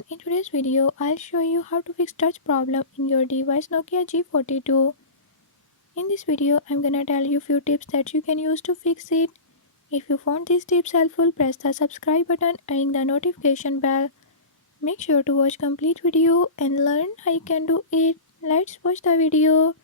everyone, in today's video I'll show you how to fix touch problem in your device Nokia G42. In this video I'm gonna tell you few tips that you can use to fix it. If you found these tips helpful, press the subscribe button and ring the notification bell. Make sure to watch complete video and learn how you can do it. Let's watch the video.